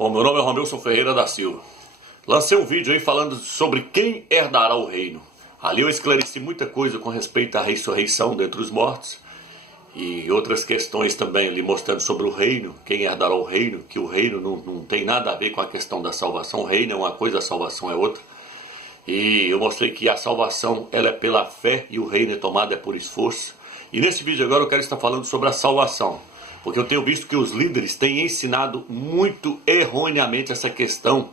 Bom, meu nome é Romilson Ferreira da Silva. Lancei um vídeo aí falando sobre quem herdará o reino. Ali eu esclareci muita coisa com respeito à ressurreição dentre os mortos e outras questões também ali mostrando sobre o reino, quem herdará o reino, que o reino não tem nada a ver com a questão da salvação. O reino é uma coisa, a salvação é outra. E eu mostrei que a salvação ela é pela fé e o reino é tomado por esforço. E nesse vídeo agora eu quero estar falando sobre a salvação, porque eu tenho visto que os líderes têm ensinado muito erroneamente essa questão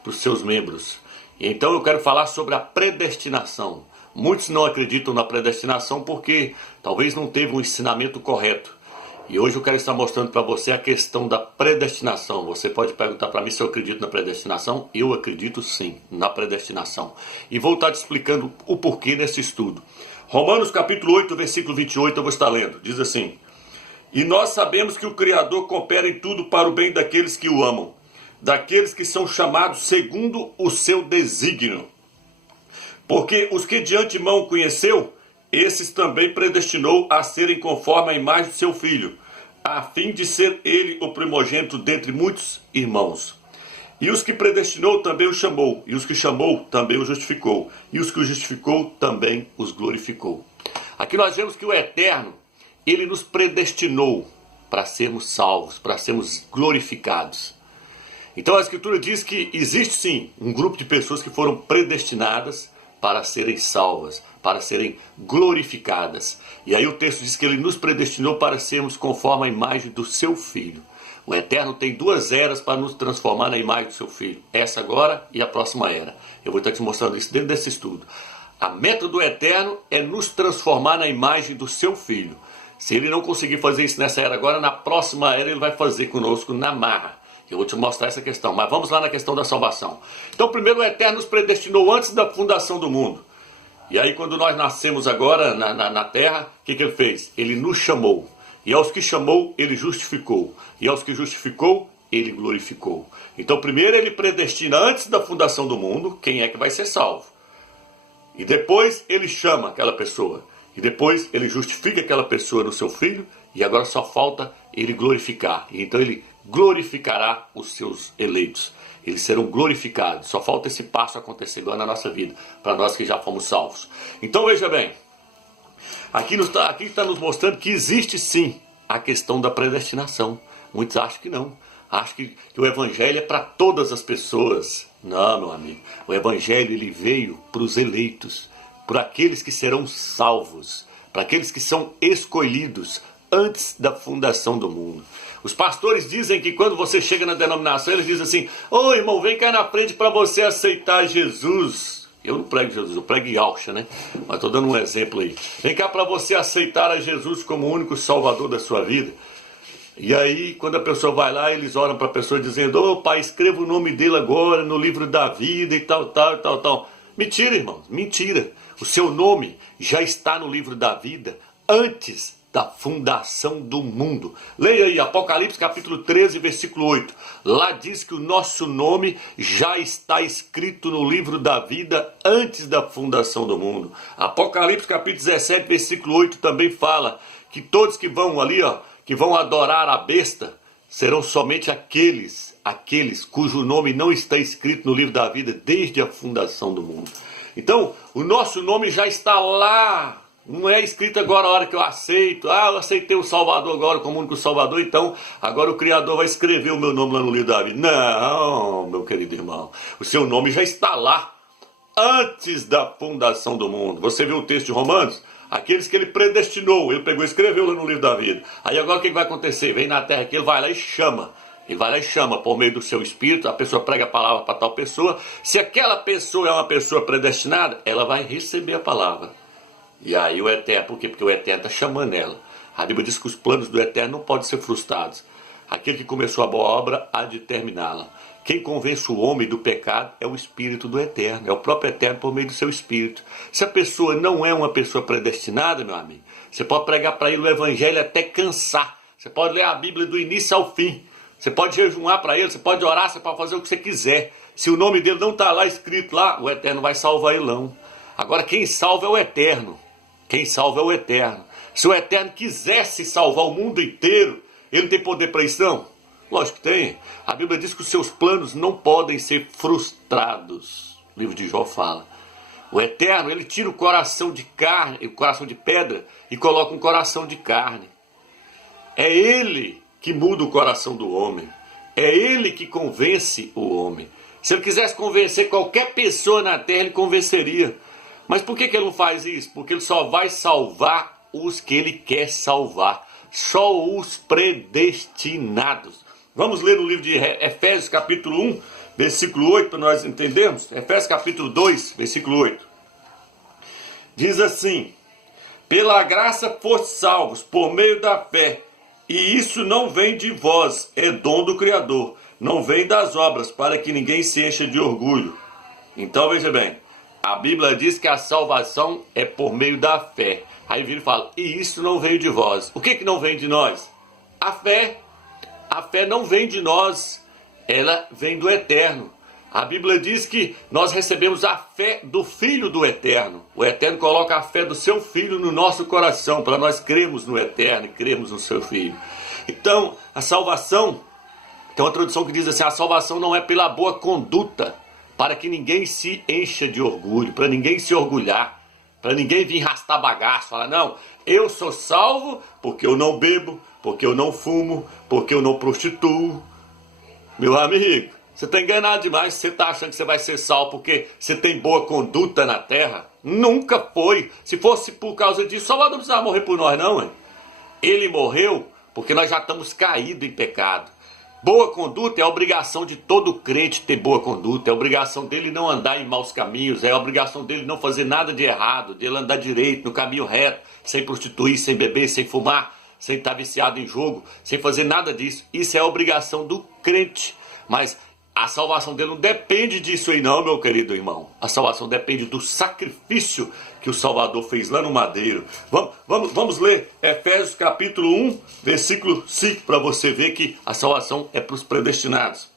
para os seus membros. Então eu quero falar sobre a predestinação. Muitos não acreditam na predestinação porque talvez não teve um ensinamento correto. E hoje eu quero estar mostrando para você a questão da predestinação. Você pode perguntar para mim se eu acredito na predestinação. Eu acredito sim na predestinação. E vou estar te explicando o porquê nesse estudo. Romanos capítulo 8, versículo 28, eu vou estar lendo. Diz assim: E nós sabemos que o Criador coopera em tudo para o bem daqueles que o amam, daqueles que são chamados segundo o seu desígnio. Porque os que de antemão conheceu, esses também predestinou a serem conforme a imagem do seu Filho, a fim de ser ele o primogênito dentre muitos irmãos. E os que predestinou também o chamou, e os que chamou também o justificou, e os que o justificou também os glorificou. Aqui nós vemos que o Eterno, ele nos predestinou para sermos salvos, para sermos glorificados. Então a Escritura diz que existe sim um grupo de pessoas que foram predestinadas para serem salvas, para serem glorificadas. E aí o texto diz que ele nos predestinou para sermos conforme a imagem do seu Filho. O Eterno tem duas eras para nos transformar na imagem do seu Filho. Essa agora e a próxima era. Eu vou estar te mostrando isso dentro desse estudo. A meta do Eterno é nos transformar na imagem do seu Filho. Se ele não conseguir fazer isso nessa era agora, na próxima era ele vai fazer conosco na marra. Eu vou te mostrar essa questão, mas vamos lá na questão da salvação. Então, primeiro, o Eterno nos predestinou antes da fundação do mundo. E aí, quando nós nascemos agora na terra, o que ele fez? Ele nos chamou. E aos que chamou, ele justificou. E aos que justificou, ele glorificou. Então, primeiro, ele predestina antes da fundação do mundo quem é que vai ser salvo. E depois, ele chama aquela pessoa. E depois, ele justifica aquela pessoa no seu Filho. E agora só falta ele glorificar. E então, ele glorificará os seus eleitos. Eles serão glorificados. Só falta esse passo acontecer agora na nossa vida, para nós que já fomos salvos. Então veja bem, aqui está nos mostrando que existe sim a questão da predestinação. Muitos acham que não. Acham que o Evangelho é para todas as pessoas. Não, meu amigo. O Evangelho ele veio para os eleitos, para aqueles que serão salvos, para aqueles que são escolhidos antes da fundação do mundo. Os pastores dizem que quando você chega na denominação, eles dizem assim: ô irmão, vem cá na frente para você aceitar Jesus. Eu não prego Jesus, eu prego Yahshua, né? Mas estou dando um exemplo aí. Vem cá para você aceitar a Jesus como o único salvador da sua vida. E aí, quando a pessoa vai lá, eles oram para a pessoa dizendo: ô pai, escreva o nome dele agora no livro da vida e tal, tal, tal, tal. Mentira, irmãos, mentira. O seu nome já está no livro da vida antes da fundação do mundo. Leia aí Apocalipse capítulo 13, versículo 8. Lá diz que o nosso nome já está escrito no livro da vida antes da fundação do mundo. Apocalipse capítulo 17, versículo 8 também fala que todos que vão ali, que vão adorar a besta, serão somente aqueles cujo nome não está escrito no livro da vida desde a fundação do mundo. Então, o nosso nome já está lá. Não é escrito agora a hora que eu aceito. Eu aceitei o Salvador agora como único Salvador, então agora o Criador vai escrever o meu nome lá no livro da vida. Não, meu querido irmão. O seu nome já está lá antes da fundação do mundo. Você viu o texto de Romanos? Aqueles que ele predestinou, ele pegou e escreveu lá no livro da vida. Aí agora o que vai acontecer? Vem na terra que ele vai lá e chama. Ele vai lá e chama por meio do seu espírito, a pessoa prega a palavra para tal pessoa. Se aquela pessoa é uma pessoa predestinada, ela vai receber a palavra. E aí o Eterno, por quê? Porque o Eterno está chamando ela. A Bíblia diz que os planos do Eterno não podem ser frustrados. Aquele que começou a boa obra há de terminá-la. Quem convence o homem do pecado é o Espírito do Eterno, é o próprio Eterno por meio do seu Espírito. Se a pessoa não é uma pessoa predestinada, meu amigo, você pode pregar para ele o Evangelho até cansar. Você pode ler a Bíblia do início ao fim. Você pode jejuar para ele, você pode orar, você pode fazer o que você quiser. Se o nome dele não está lá escrito lá, o Eterno vai salvar ele não. Agora quem salva é o Eterno. Quem salva é o Eterno. Se o Eterno quisesse salvar o mundo inteiro, ele não tem poder para isso não? Lógico que tem. A Bíblia diz que os seus planos não podem ser frustrados. O livro de Jó fala. O Eterno, ele tira o coração de carne, o coração de pedra, e coloca um coração de carne. É Ele que muda o coração do homem. É Ele que convence o homem. Se Ele quisesse convencer qualquer pessoa na terra, Ele convenceria. Mas por que Ele não faz isso? Porque Ele só vai salvar os que Ele quer salvar. Só os predestinados. Vamos ler o livro de Efésios capítulo 1, versículo 8, para nós entendermos. Efésios capítulo 2, versículo 8. Diz assim: pela graça foste salvos por meio da fé, e isso não vem de vós, é dom do Criador, não vem das obras, para que ninguém se encha de orgulho. Então veja bem, a Bíblia diz que a salvação é por meio da fé. Aí vira e fala, e isso não veio de vós. O que não vem de nós? A fé. A fé não vem de nós, ela vem do Eterno. A Bíblia diz que nós recebemos a fé do Filho do Eterno. O Eterno coloca a fé do seu Filho no nosso coração, para nós crermos no Eterno e crermos no seu Filho. Então, a salvação, tem uma tradução que diz assim, a salvação não é pela boa conduta, para que ninguém se encha de orgulho, para ninguém se orgulhar, para ninguém vir rastar bagaço, falar, não, eu sou salvo porque eu não bebo, porque eu não fumo, porque eu não prostituo. Meu amigo, você está enganado demais. Você está achando que você vai ser salvo porque você tem boa conduta na terra? Nunca foi. Se fosse por causa disso, Salvador não precisava morrer por nós, não. Hein? Ele morreu porque nós já estamos caídos em pecado. Boa conduta é a obrigação de todo crente ter boa conduta. É a obrigação dele não andar em maus caminhos. É a obrigação dele não fazer nada de errado. Dele andar direito, no caminho reto, sem prostituir, sem beber, sem fumar, sem estar viciado em jogo, sem fazer nada disso. Isso é a obrigação do crente. Mas a salvação dele não depende disso aí não, meu querido irmão. A salvação depende do sacrifício que o Salvador fez lá no madeiro. Vamos ler Efésios capítulo 1, versículo 5, para você ver que a salvação é para os predestinados.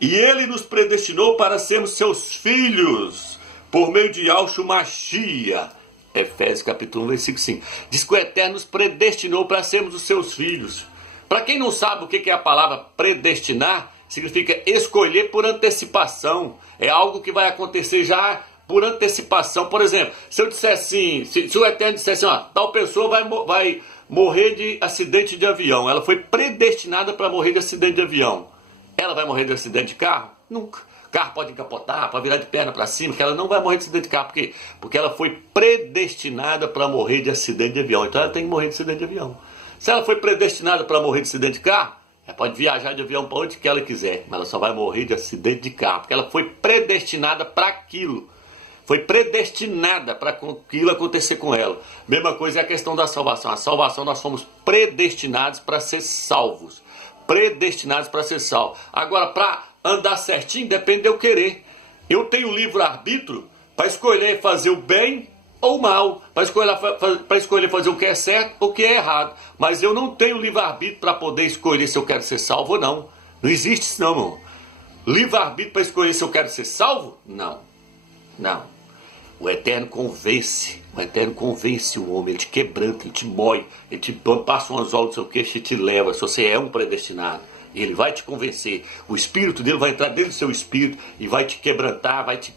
E ele nos predestinou para sermos seus filhos, por meio de Yahshua Mashiach. Efésios capítulo 1, versículo 5. Diz que o Eterno nos predestinou para sermos os seus filhos. Para quem não sabe o que é a palavra predestinar, significa escolher por antecipação. É algo que vai acontecer já por antecipação. Por exemplo, se eu disser assim, se o Eterno disser assim, ó, tal pessoa vai morrer de acidente de avião. Ela foi predestinada para morrer de acidente de avião. Ela vai morrer de acidente de carro? Nunca. O carro pode encapotar, pode virar de perna para cima, que ela não vai morrer de acidente de carro. Por quê? Porque ela foi predestinada para morrer de acidente de avião. Então ela tem que morrer de acidente de avião. Se ela foi predestinada para morrer de acidente de carro, ela pode viajar de avião para onde que ela quiser, mas ela só vai morrer de acidente de carro, porque ela foi predestinada para aquilo. Foi predestinada para aquilo acontecer com ela. Mesma coisa é a questão da salvação. A salvação nós fomos predestinados para ser salvos. Predestinados para ser salvos. Agora, para andar certinho, depende de eu querer. Eu tenho livre-arbítrio para escolher fazer o bem ou mal, para escolher fazer o que é certo ou o que é errado. Mas eu não tenho livre-arbítrio para poder escolher se eu quero ser salvo ou não. Não existe isso não, irmão. Livre-arbítrio para escolher se eu quero ser salvo? Não. Não. O Eterno convence. O Eterno convence o homem. Ele te quebranta, ele te mói, ele te passa um anzol do seu queixo e te leva. Se você é um predestinado, ele vai te convencer. O Espírito dele vai entrar dentro do seu espírito e vai te quebrantar, vai te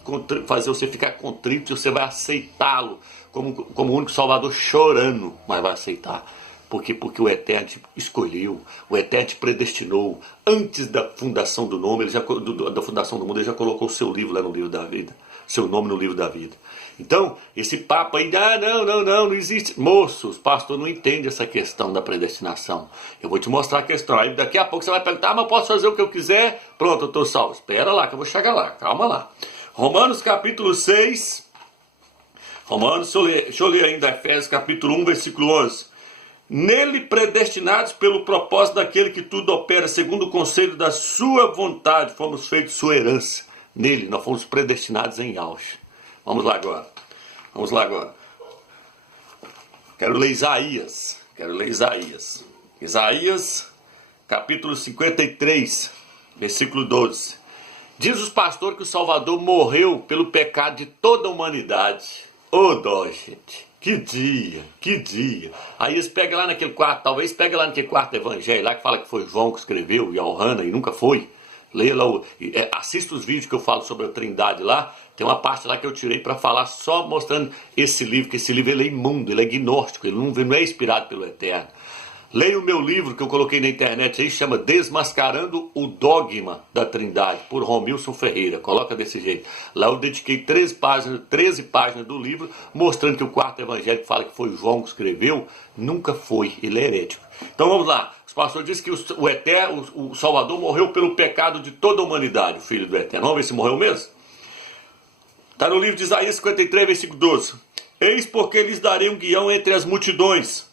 fazer você ficar contrito e você vai aceitá-lo como o único Salvador, chorando, mas vai aceitar. Por quê? Porque o Eterno te escolheu, o Eterno te predestinou. Antes da fundação do nome, da fundação do mundo, ele já colocou o seu livro lá no livro da vida. Seu nome no livro da vida. Então, esse papo aí, não existe. Moços, pastor não entende essa questão da predestinação. Eu vou te mostrar a questão. Aí daqui a pouco você vai perguntar, mas eu posso fazer o que eu quiser? Pronto, eu estou salvo. Espera lá que eu vou chegar lá, calma lá. Romanos capítulo 6. Deixa eu ler ainda Efésios capítulo 1, versículo 11. Nele predestinados pelo propósito daquele que tudo opera, segundo o conselho da sua vontade, fomos feitos sua herança. Nele, nós fomos predestinados em Yahshua. Vamos lá agora. Quero ler Isaías. Isaías, capítulo 53, versículo 12. Diz os pastores que o Salvador morreu pelo pecado de toda a humanidade. Ô dó, gente. Que dia, que dia. Aí eles pegam lá naquele quarto, talvez pegue lá naquele quarto evangelho, lá que fala que foi João que escreveu, e a Ohana, e nunca foi. Leia lá, assista os vídeos que eu falo sobre a Trindade lá, tem uma parte lá que eu tirei para falar só mostrando esse livro, que esse livro ele é imundo, ele é gnóstico, ele não é inspirado pelo Eterno. Leia o meu livro que eu coloquei na internet aí, chama Desmascarando o Dogma da Trindade, por Romilson Ferreira. Coloca desse jeito. Lá eu dediquei 13 páginas do livro, mostrando que o quarto evangelho que fala que foi João que escreveu, nunca foi, ele é herético. Então vamos lá. Os pastores dizem que o Eterno, o Salvador morreu pelo pecado de toda a humanidade, o Filho do Eterno. Vamos ver se morreu mesmo? Está no livro de Isaías 53, versículo 12. Eis porque lhes darei um guião entre as multidões.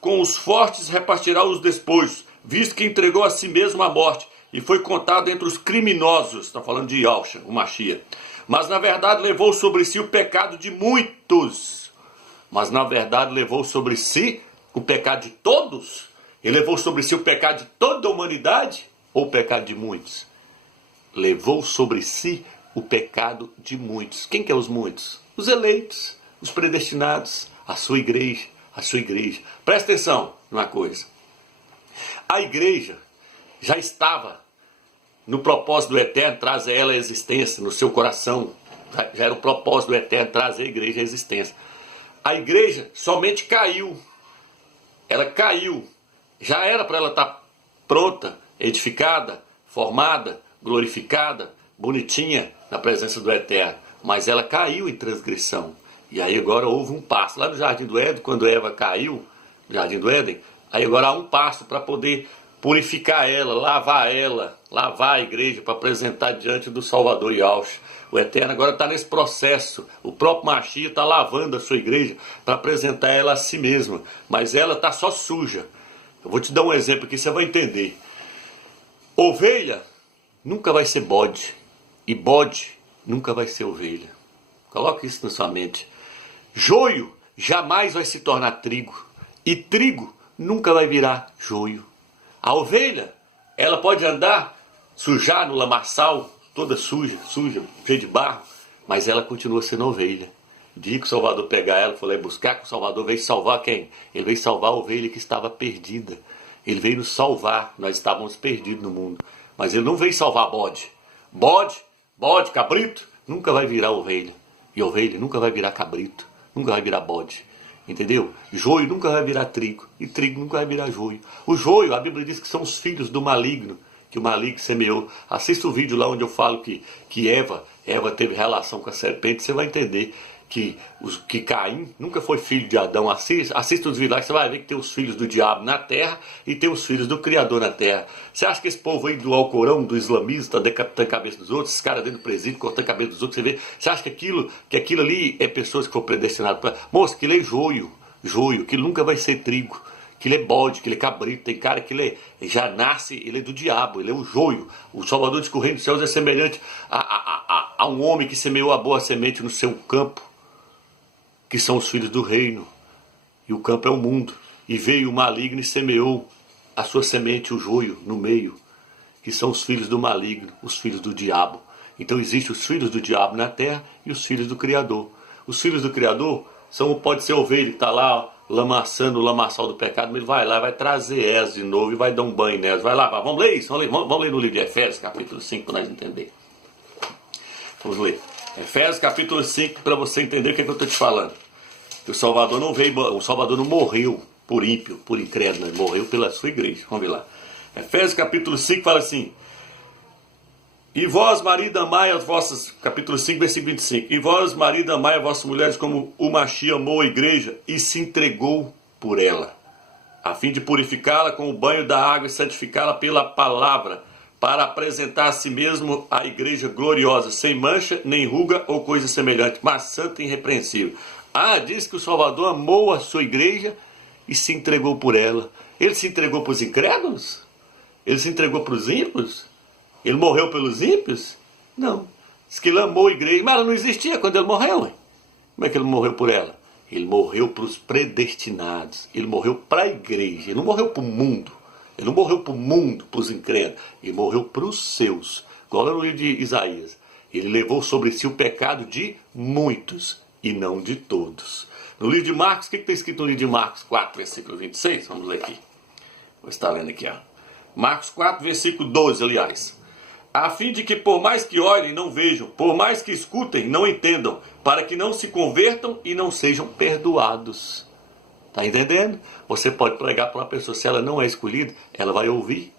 Com os fortes repartirá os despojos, visto que entregou a si mesmo à morte, e foi contado entre os criminosos. Está falando de Yahshua, o Mashiach. Mas na verdade levou sobre si o pecado de muitos. Mas na verdade levou sobre si o pecado de todos? Ele levou sobre si o pecado de toda a humanidade? Ou o pecado de muitos? Levou sobre si o pecado de muitos. Quem que é os muitos? Os eleitos, os predestinados, a sua igreja. A sua igreja. Presta atenção numa coisa. A igreja já estava no propósito do Eterno trazer ela à existência, no seu coração. Já era o propósito do Eterno trazer a igreja à existência. A igreja somente caiu. Ela caiu. Já era para ela estar pronta, edificada, formada, glorificada, bonitinha na presença do Eterno. Mas ela caiu em transgressão. E aí agora houve um passo. Lá no Jardim do Éden, quando Eva caiu, no Jardim do Éden, aí agora há um passo para poder purificar ela, lavar a igreja para apresentar diante do Salvador Yahshua. O Eterno agora está nesse processo. O próprio Mashiach está lavando a sua igreja para apresentar ela a si mesma. Mas ela está só suja. Eu vou te dar um exemplo aqui, você vai entender. Ovelha nunca vai ser bode. E bode nunca vai ser ovelha. Coloque isso na sua mente. Joio jamais vai se tornar trigo. E trigo nunca vai virar joio. A ovelha, ela pode andar, sujar no lamaçal, toda suja, cheia de barro, mas ela continua sendo ovelha. O dia que o Salvador pegar ela, foi lá buscar, que o Salvador veio salvar quem? Ele veio salvar a ovelha que estava perdida. Ele veio nos salvar, nós estávamos perdidos no mundo. Mas ele não veio salvar bode. Bode, cabrito, nunca vai virar ovelha. E ovelha nunca vai virar cabrito, nunca vai virar bode. Entendeu? Joio nunca vai virar trigo, e trigo nunca vai virar joio. O joio, a Bíblia diz que são os filhos do maligno, que o maligno semeou. Assista o vídeo lá onde eu falo que Eva teve relação com a serpente, você vai entender que Caim nunca foi filho de Adão. Assista os vídeos lá que você vai ver que tem os filhos do diabo na terra e tem os filhos do Criador na terra. Você acha que esse povo aí do Alcorão, do islamismo, está decapitando a cabeça dos outros, esses caras dentro do presídio cortando a cabeça dos outros, você acha que aquilo ali é pessoas que foram predestinadas para... Moço, aquilo é joio, aquilo nunca vai ser trigo. Que ele é bode, que ele é cabrito, tem cara que ele já nasce, ele é do diabo, ele é o joio. O Salvador diz que o reino dos céus é semelhante a um homem que semeou a boa semente no seu campo, que são os filhos do reino, e o campo é o mundo. E veio o maligno e semeou a sua semente, o joio, no meio, que são os filhos do maligno, os filhos do diabo. Então existem os filhos do diabo na terra e os filhos do Criador. Os filhos do Criador pode ser ovelha que está lá, lamaçando o lamaçal do pecado, mas ele vai lá, vai trazer elas de novo e vai dar um banho nelas. Vai lá, vamos ler isso, vamos ler no livro de Efésios, capítulo 5, para nós entender. Vamos ler. Efésios, capítulo 5, para você entender o que eu estou te falando. Que o Salvador não veio, o Salvador não morreu por ímpio, por incrédulo, ele morreu pela sua igreja. Vamos ver lá. Efésios, capítulo 5, fala assim: e vós, marido, amai as vossas... Capítulo 5, versículo 25. E vós, marido, amai as vossas mulheres como o Mashiach amou a igreja e se entregou por ela, a fim de purificá-la com o banho da água e santificá-la pela palavra, para apresentar a si mesmo a igreja gloriosa, sem mancha, nem ruga ou coisa semelhante, mas santa e irrepreensível. Diz que o Salvador amou a sua igreja e se entregou por ela. Ele se entregou para os incrédulos? Ele se entregou para os ímpios? Ele morreu pelos ímpios? Não. Diz que ele amou a igreja, mas ela não existia quando ele morreu. Hein? Como é que ele morreu por ela? Ele morreu para os predestinados. Ele morreu para a igreja. Ele não morreu para o mundo. Ele não morreu para o mundo, para os incrédulos. Ele morreu para os seus. Igual no livro de Isaías. Ele levou sobre si o pecado de muitos e não de todos. No livro de Marcos, o que está escrito no livro de Marcos 4, versículo 26? Vamos ler aqui. Vou estar lendo aqui, ó. Marcos 4, versículo 12, aliás. A fim de que por mais que olhem, não vejam, por mais que escutem, não entendam, para que não se convertam e não sejam perdoados. Está entendendo? Você pode pregar para uma pessoa, se ela não é escolhida, ela vai ouvir,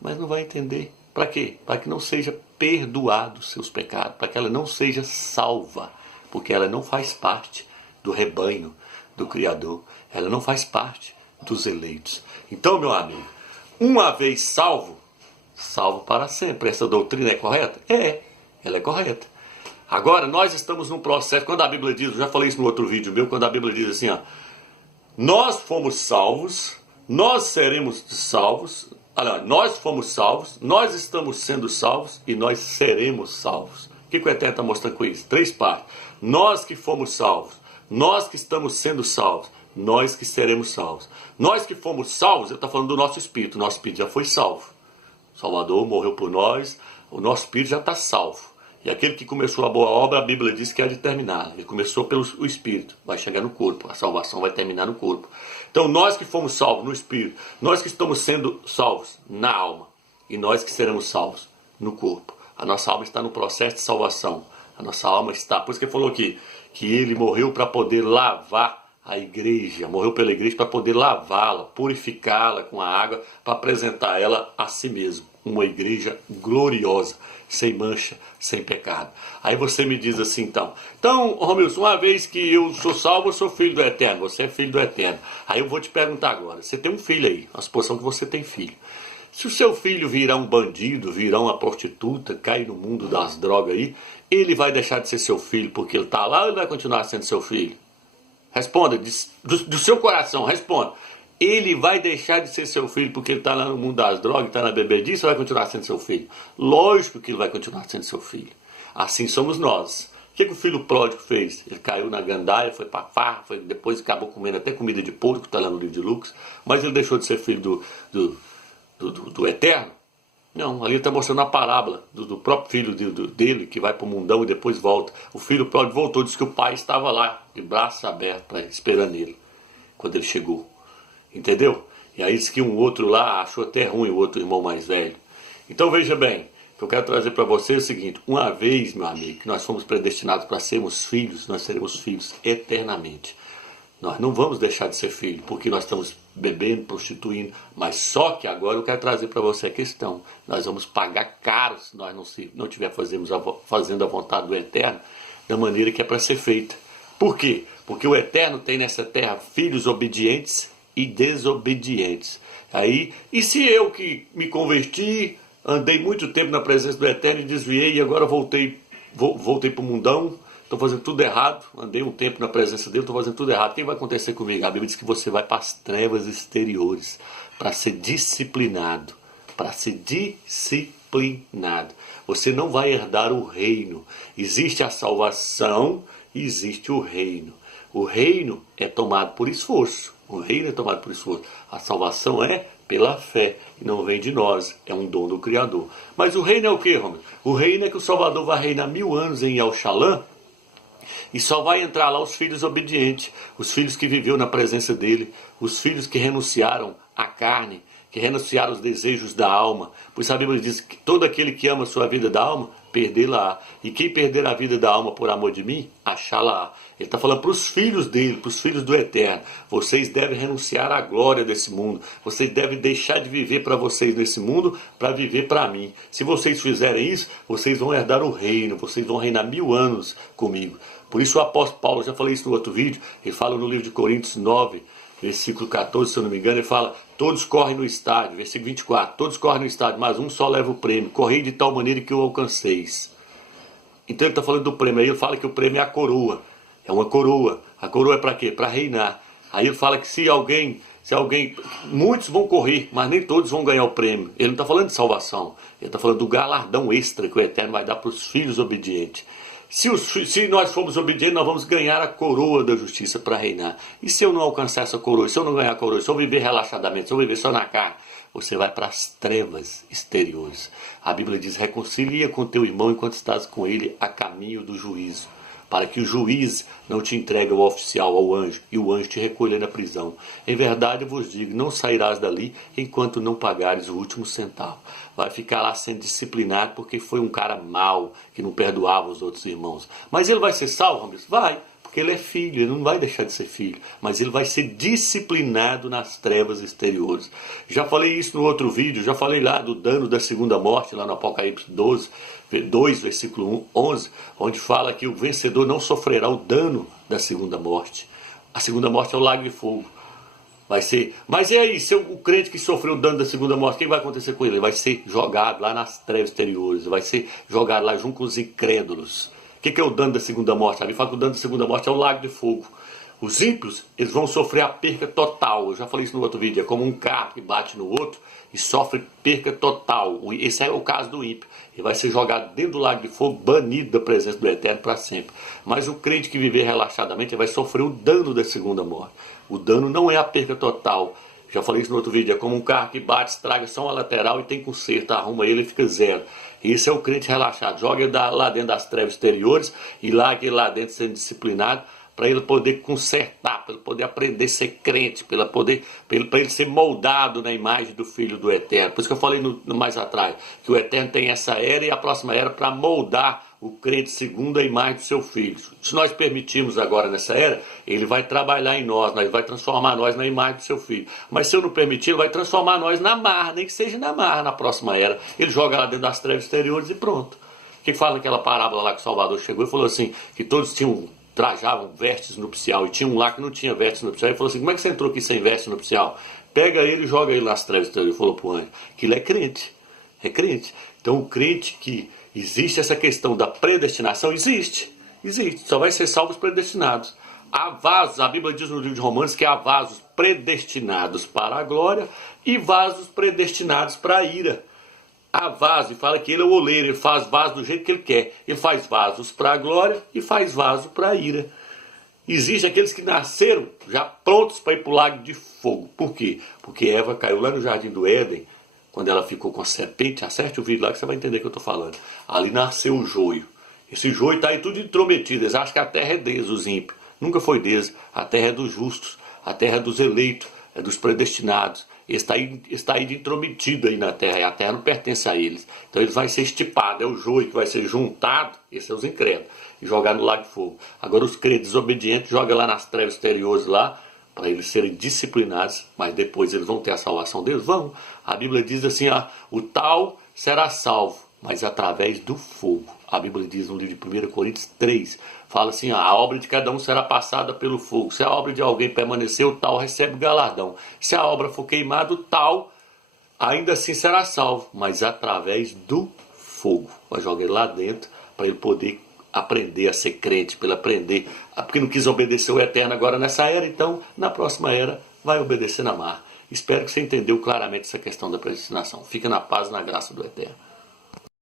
mas não vai entender. Para quê? Para que não seja perdoado os seus pecados, para que ela não seja salva, porque ela não faz parte do rebanho do Criador, ela não faz parte dos eleitos. Então, meu amigo, uma vez salvo, salvo para sempre. Essa doutrina é correta? Ela é correta. Agora, nós estamos num processo, quando a Bíblia diz, eu já falei isso no outro vídeo meu, quando a Bíblia diz assim, ó, nós fomos salvos, nós seremos salvos, nós fomos salvos, nós estamos sendo salvos e nós seremos salvos. O que o Eterno está mostrando com isso? 3 partes. Nós que fomos salvos, nós que estamos sendo salvos, nós que seremos salvos. Nós que fomos salvos, ele está falando do nosso espírito já foi salvo. O Salvador morreu por nós, o nosso espírito já está salvo. E aquele que começou a boa obra, a Bíblia diz que há de terminar. Ele começou pelo espírito, vai chegar no corpo. A salvação vai terminar no corpo. Então nós que fomos salvos no espírito, nós que estamos sendo salvos na alma, e nós que seremos salvos no corpo. A nossa alma está no processo de salvação. A nossa alma está, por isso que ele falou aqui, que ele morreu para poder lavar a igreja, morreu pela igreja para poder lavá-la, purificá-la com a água, para apresentar ela a si mesmo. Uma igreja gloriosa, sem mancha, sem pecado. Aí você me diz assim, então, Romilson, uma vez que eu sou salvo, eu sou filho do Eterno, você é filho do Eterno. Aí eu vou te perguntar agora, você tem um filho aí, a suposição que você tem filho. Se o seu filho virar um bandido, virar uma prostituta, cair no mundo das drogas aí, ele vai deixar de ser seu filho porque ele está lá ou ele vai continuar sendo seu filho? Responda, do seu coração, responda. Ele vai deixar de ser seu filho porque ele está lá no mundo das drogas, está na bebedice, ou vai continuar sendo seu filho? Lógico que ele vai continuar sendo seu filho. Assim somos nós. O que o filho pródigo fez? Ele caiu na gandaia, foi para farra, depois acabou comendo até comida de porco, está lá no livro de Lucas, mas ele deixou de ser filho do Eterno? Não, ali está mostrando a parábola do próprio filho dele, que vai para o mundão e depois volta. O filho pródigo voltou, disse que o pai estava lá, de braços abertos, esperando ele, quando ele chegou. Entendeu? E aí disse que um outro lá achou até ruim, o outro irmão mais velho. Então veja bem, o que eu quero trazer para você é o seguinte, uma vez, meu amigo, que nós fomos predestinados para sermos filhos, nós seremos filhos eternamente. Nós não vamos deixar de ser filho, porque nós estamos bebendo, prostituindo, mas só que agora eu quero trazer para você a questão. Nós vamos pagar caro se nós não estiver fazendo a vontade do Eterno da maneira que é para ser feita. Por quê? Porque o Eterno tem nessa terra filhos obedientes e desobedientes. E se eu que me converti, andei muito tempo na presença do Eterno e desviei e agora voltei para o mundão, estou fazendo tudo errado, andei um tempo na presença dele, estou fazendo tudo errado, o que vai acontecer comigo? A Bíblia diz que você vai para as trevas exteriores, para ser disciplinado, Você não vai herdar o reino. Existe a salvação, existe o reino. O reino é tomado por esforço. A salvação é pela fé, e não vem de nós, é um dom do Criador. Mas o reino é o que, Romero? O reino é que o Salvador vai reinar 1000 anos em El Shalom, e só vai entrar lá os filhos obedientes, os filhos que viveram na presença dele, os filhos que renunciaram à carne, que renunciaram aos desejos da alma. Por isso a Bíblia diz que todo aquele que ama a sua vida da alma, perdê-la. E quem perder a vida da alma por amor de mim, achá-la. Ele está falando para os filhos dele, para os filhos do Eterno. Vocês devem renunciar à glória desse mundo. Vocês devem deixar de viver para vocês nesse mundo, para viver para mim. Se vocês fizerem isso, vocês vão herdar o reino. Vocês vão reinar 1000 anos comigo. Por isso o apóstolo Paulo, eu já falei isso no outro vídeo, ele fala no livro de Coríntios 9, versículo 14, se eu não me engano, ele fala, todos correm no estádio, versículo 24, todos correm no estádio, mas um só leva o prêmio, correi de tal maneira que o alcanceis. Então ele está falando do prêmio, aí ele fala que o prêmio é a coroa, é uma coroa. A coroa é para quê? Para reinar. Aí ele fala que se alguém, muitos vão correr, mas nem todos vão ganhar o prêmio. Ele não está falando de salvação, ele está falando do galardão extra que o Eterno vai dar para os filhos obedientes. Se nós formos obedientes, nós vamos ganhar a coroa da justiça para reinar. E se eu não alcançar essa coroa, se eu não ganhar a coroa, se eu viver relaxadamente, se eu viver só na carne, você vai para as trevas exteriores. A Bíblia diz, reconcilia com teu irmão enquanto estás com ele a caminho do juízo. para que o juiz não te entregue ao oficial, ao anjo, e o anjo te recolha na prisão. Em verdade eu vos digo, não sairás dali enquanto não pagares o último centavo. Vai ficar lá sendo disciplinado porque foi um cara mau, que não perdoava os outros irmãos. Mas ele vai ser salvo, Ramiros? Vai. Porque ele é filho, ele não vai deixar de ser filho, mas ele vai ser disciplinado nas trevas exteriores. Já falei isso no outro vídeo, já falei lá do dano da segunda morte, lá no Apocalipse 2, versículo 11, onde fala que o vencedor não sofrerá o dano da segunda morte. A segunda morte é o lago de fogo. Vai ser. Mas e aí, se o crente que sofreu o dano da segunda morte, o que vai acontecer com ele? Ele vai ser jogado lá nas trevas exteriores, vai ser jogado lá junto com os incrédulos. O que é o dano da segunda morte? Ali fala que o dano da segunda morte é o lago de fogo. Os ímpios, eles vão sofrer a perca total. Eu já falei isso no outro vídeo. É como um carro que bate no outro e sofre perca total. Esse é o caso do ímpio. Ele vai ser jogado dentro do lago de fogo, banido da presença do Eterno para sempre. Mas o crente que viver relaxadamente, ele vai sofrer o dano da segunda morte. O dano não é a perca total. Já falei isso no outro vídeo. É como um carro que bate, estraga só uma lateral e tem conserto. Arruma ele e fica zero. Esse é o crente relaxado. Joga ele lá dentro das trevas exteriores e larga ele lá dentro sendo disciplinado para ele poder consertar, para ele poder aprender a ser crente, para ele ser moldado na imagem do Filho do Eterno. Por isso que eu falei mais atrás, que o Eterno tem essa era e a próxima era para moldar o crente segundo a imagem do seu Filho. Se nós permitirmos agora nessa era, ele vai trabalhar em nós, ele vai transformar nós na imagem do seu Filho. Mas se eu não permitir, ele vai transformar nós na marra, nem que seja na marra na próxima era. Ele joga lá dentro das trevas exteriores e pronto. O que fala naquela parábola lá que o Salvador chegou e falou assim, que todos trajavam vestes nupcial, e tinha um lá que não tinha vestes nupcial, e falou assim, como é que você entrou aqui sem veste nupcial? Pega ele e joga ele nas trevas, ele falou pro anjo, que ele é crente, então o crente que existe essa questão da predestinação, existe, só vai ser salvo os predestinados. Há vasos, a Bíblia diz no livro de Romanos que há vasos predestinados para a glória e vasos predestinados para a ira. Há vaso, e fala que ele é o oleiro, ele faz vaso do jeito que ele quer. Ele faz vasos para a glória e faz vaso para a ira. Existem aqueles que nasceram já prontos para ir para o lago de fogo. Por quê? Porque Eva caiu lá no jardim do Éden, quando ela ficou com a serpente. Acerte o vídeo lá que você vai entender o que eu estou falando. Ali nasceu o joio. Esse joio está aí tudo intrometido. Eles acham que a terra é deles, os ímpios. Nunca foi deles. A terra é dos justos. A terra é dos eleitos. É dos predestinados. Está aí de intrometido aí na terra, e a terra não pertence a eles. Então ele vai ser estipado, é o joio que vai ser juntado, esses são os incrédulos, e jogado no lago de fogo. Agora os crentes desobedientes jogam lá nas trevas exteriores lá, para eles serem disciplinados, mas depois eles vão ter a salvação deles? Vão. A Bíblia diz assim, o tal será salvo, mas através do fogo. A Bíblia diz no livro de 1 Coríntios 3, fala assim, a obra de cada um será passada pelo fogo. Se a obra de alguém permanecer, o tal recebe galardão. Se a obra for queimada, o tal ainda assim será salvo, mas através do fogo. Vai jogar ele lá dentro para ele poder aprender a ser crente, para ele aprender, porque não quis obedecer o Eterno agora nessa era, então na próxima era vai obedecer na marra. Espero que você entendeu claramente essa questão da predestinação. Fica na paz e na graça do Eterno.